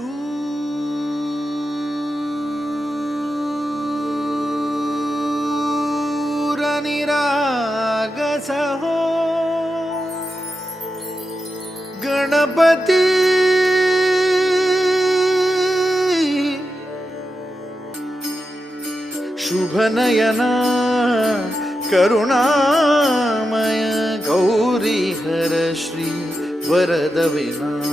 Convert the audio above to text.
सूरनिरागस हो गणपती, शुभनयना करुणामय गौरी हर श्री वरद विना